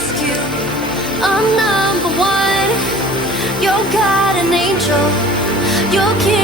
rescue. I'm number one. You're God, an angel. You're king.